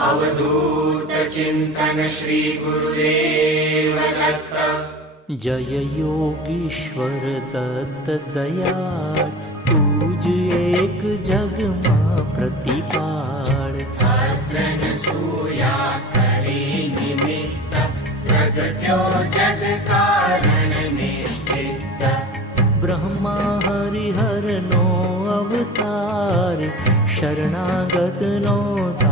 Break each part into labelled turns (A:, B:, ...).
A: अवधूतचिन्तन श्रीगुरुदेव दत्त
B: जय योगीश्वर दत्त दयाळ तुझ एक जगमा प्रतिपाळ।
A: भद्रन सूया करी निमित्त प्रगट्यो जग कारण निश्चित
B: ब्रह्मा हरिहरनो अवतार शरणागतनो तारणहार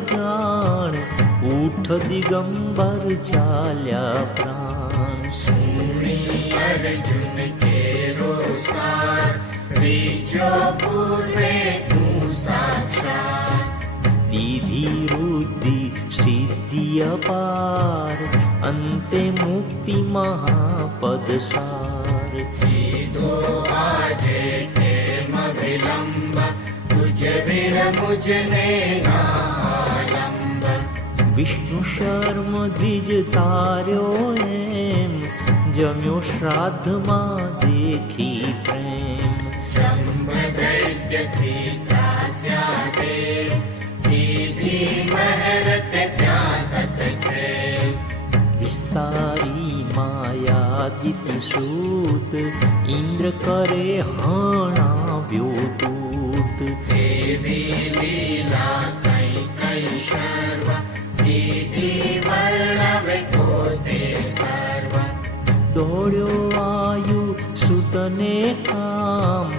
B: जाण ऊठ दिगंबर चाल्या प्राण।
A: सूरी अर्जुन के रोसार रीजो पूर्वे तू साक्षात
B: दीधि रुद्धि सिद्धि अपार अन्ते मुक्ति महापदारुजमे विष्णुशर्मद्विज तार्योे जम्यो श्राद्ध मा देखि प्रेम। विस्तायी मायाति सूत इन्द्रकरे हणा व्योदूत
A: लीला
B: દોડ્યો આયુ સુતને કામ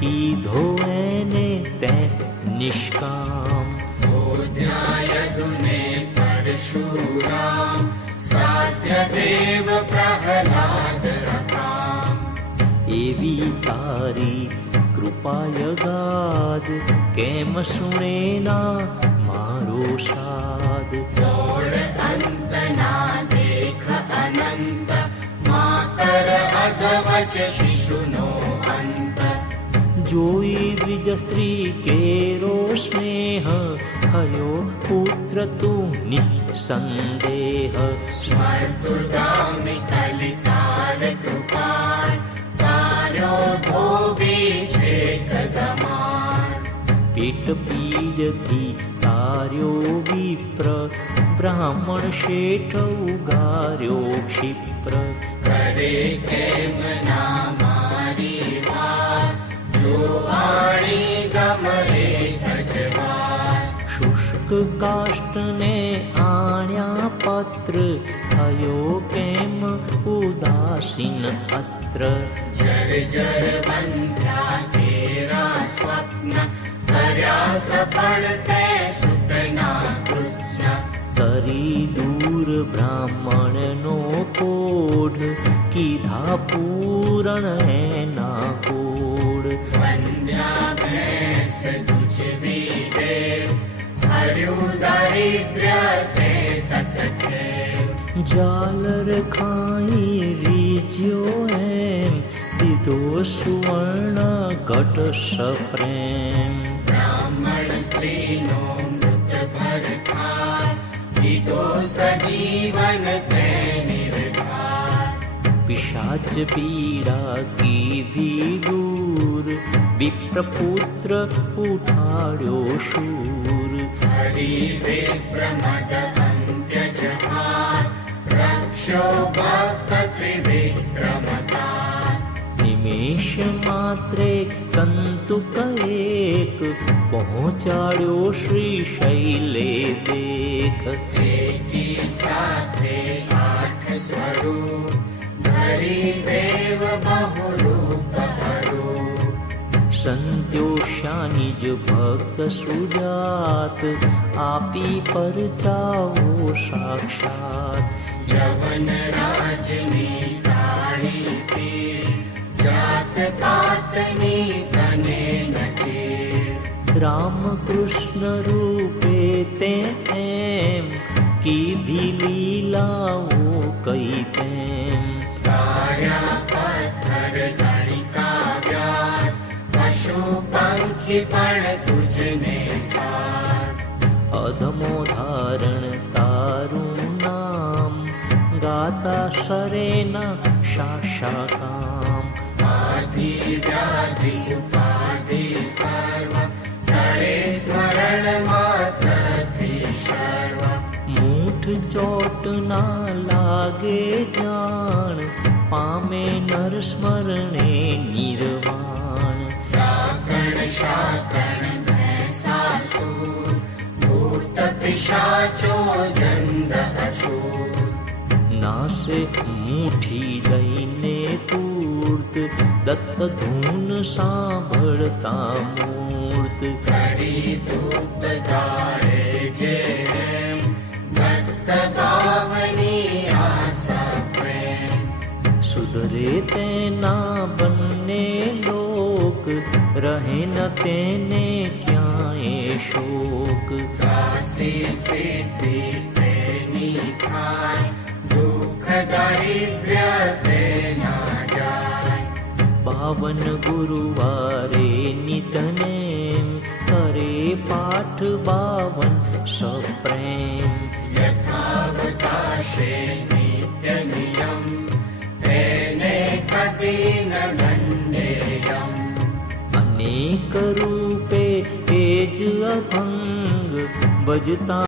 B: કીધો એને તે નિષ્કામ.
A: ધ્યાયદુને
B: એવી તારી કૃપાય ગાદ કેમ સુણે ના મારો શા
A: शिशुनो
B: जोयि द्विजस्त्री द्विजस्त्रीकेरोऽस्मेह हयो पुत्र तु निःसन्देह।
A: स्वर्गुगामि कलितार निःसन्धेहो
B: पिट पीडति कारोभिप्र ब्राह्मणशेठौ क्षिप्र। शुष्ककाष्ठने आण्या पत्र आण्यापत्र केम उदासीन अत्र।
A: जर जर बन्ध्या तेरा स्वप्न सर्या सफलते सुतना कृष्ण
B: तरी दूर ब्राह्मण नो ओ कीधा पूरण है ना कोड। जालर खाई जो है दिदो सुवर्ण घट सप्रेम।
A: ब्राह्मण स्त्री नो मृत भर विदो सुवर्णघट प्रेम
B: लाज पीड़ा की गीदि दूर विप्रपुत्र उठारो शूर निमेश मात्रे कन्तुक एक पहुँचाड्यो श्रीशैले देख।
A: एकी साथे आठ स्वरूप हरिदेव ो
B: सन्तोषानिज भक्त सुजात आपि परचाओ साक्षात्।
A: जात
B: रामकृष्णरूपे ते एम की दि लीला कैते पदमो तारुणां गाता शरेण शरेणाकाम मूठ चोट ना लागे जान पामे नर स्मरणे निर्वाण।
A: शाकण शाकण पिशाचो
B: नाशे मुठी लैने तूर्त दत्त नाने दत्तून साभर्ता मूर्तये सुदरे तेना बन्ने रहे न तेने क्या ये शोक।
A: दासी से प्रेमी खाय दुख दारिद्र्य ज्ञाये जाय
B: पावन गुरुवारे नितने करे पाठ पावन सप्रेम अभंग बजता